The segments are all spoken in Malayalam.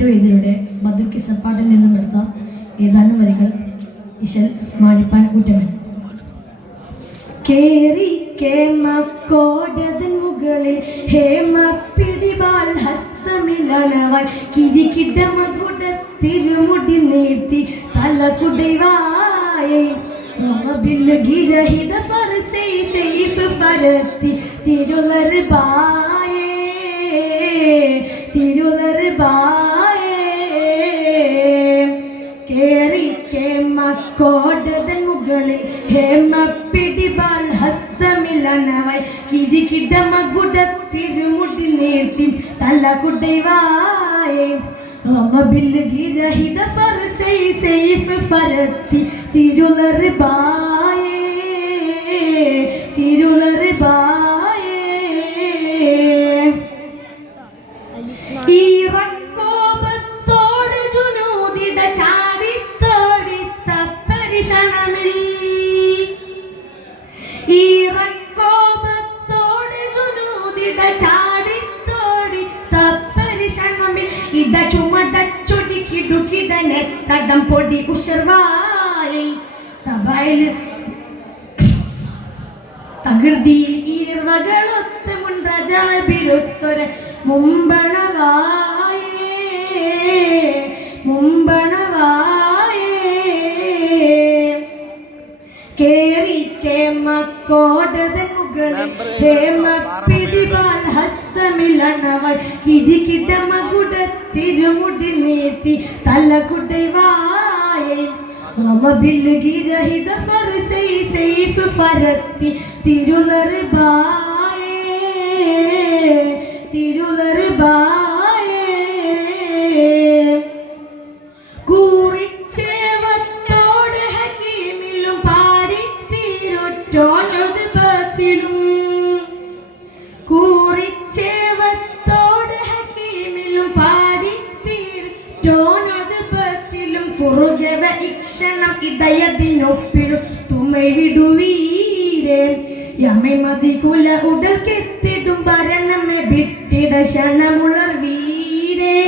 കൂട്ടുവേദിയുടെ മധുർ കിസപ്പാട്ടിൽ നിന്നും എടുത്ത ഏതാനും വരികൾ ഇശൽ മാണിപ്പാൻ കൂറ്റമൻ. കേറി കേമക്കോടതൻ മുകളിൽ ഹേമ പിടിവാൾ ഹസ്തമിലണവാൻ കിരികിടമകുട തിരുമുടി നീട്ടി തല കുടൈവായേ ഗിരഹിത ഫർസൈ സൈഫ് ഫരത്തി തിരുളർ ബായേ തിരുളർ ബായേ കേറി കേമക്കോടതൻ മുകളിൽ ഹേമ പിടിവാൾ ഹസ്തമിലണവായി കിരികിടമകുട തിരുമുടി നീട്ടി തല കുടൈവായേ ഗിരഹിത ഫർസൈ സൈഫ് ഫരത്തി തിരുളർ ബായേ തിരുളർ ബായേ ഈറക്കോപത്തോട് ജുനൂദിട ചാടിത്തോടി തപ്പരിശണമിൽ ഈറക്കോപത്തോട് ജുനൂദിട ചാടിത്തോടി തപ്പരിശണമിൽ ഇട ചുമടച്ചൊടിക്കിടുകിടനെ തടം പൊടി ഉഷർവായി തബയിൽ തകൃതിയിൽ ഈർവകളൊത്ത് മുൻറജാബിരുത്തൊര മുമ്പണവായേ മുമ്പണവായേ കേറി കേമക്കോടതൻ മുകളിൽ ഹേമ പിടിവാൾ ഹസ്തമിലണവായി കിരികിടമകുട തിരുമുടി നീട്ടി തല കുടൈവായേ ഗിരഹിത ഫർസൈ സൈഫ് ഫരത്തി തിരുളർ ബായേ തിരുളർ ബായേ കൂറിച്ചേവത്തോട് ഹകീമിലും പാടി തീരുറ്റോനൊതുപത്തിലും കൂറിച്ചേവത്തോട് ഹകീമിലും പാടി തീരുറ്റോനൊതുപത്തിലും കുറുകവ ഇക്ഷണം ഇടയതിനൊപ്പിടും തുമ്മൈ വിടുവീരേ യമൈ മതികുല ഉടൽ കെത്തിടും ഭരണമേ വിട്ടിട ക്ഷണമുളർ വീരേ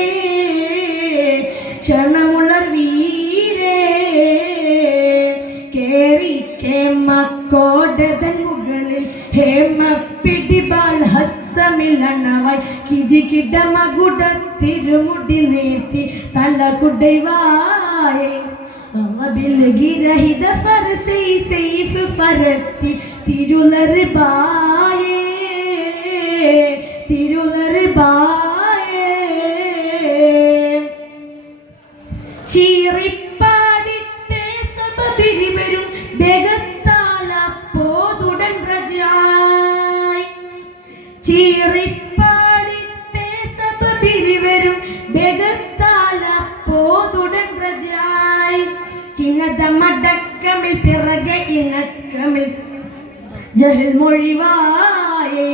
ക്ഷണമുളർ വീരേ കേറി കേമക്കോടതൻ മുകളിൽ ഹേമ പിടിവാൾ ഹസ്തമിലണവായി കിരികിടമകുട തിരുമുടി നീട്ടി തല കുടൈവായേ ഗിരഹിത ഫർസൈ സൈഫ് ഫരത്തി തിരുളർ ബായേ തിരുളർ ബായേ ചീറിപ്പാടിട്ടേ സബബിരി വരും ബേഗത്താല പോതുടൻ റജായ് ചീറിപ്പാടിട്ടേ സബബിരി വരും ബേഗത്താല പോതുടൻ റജായ് ചിന്നതമടക്കമിൽ പിറകെ ഇണക്കമിൽ ജഹൽ മൊഴിവായേ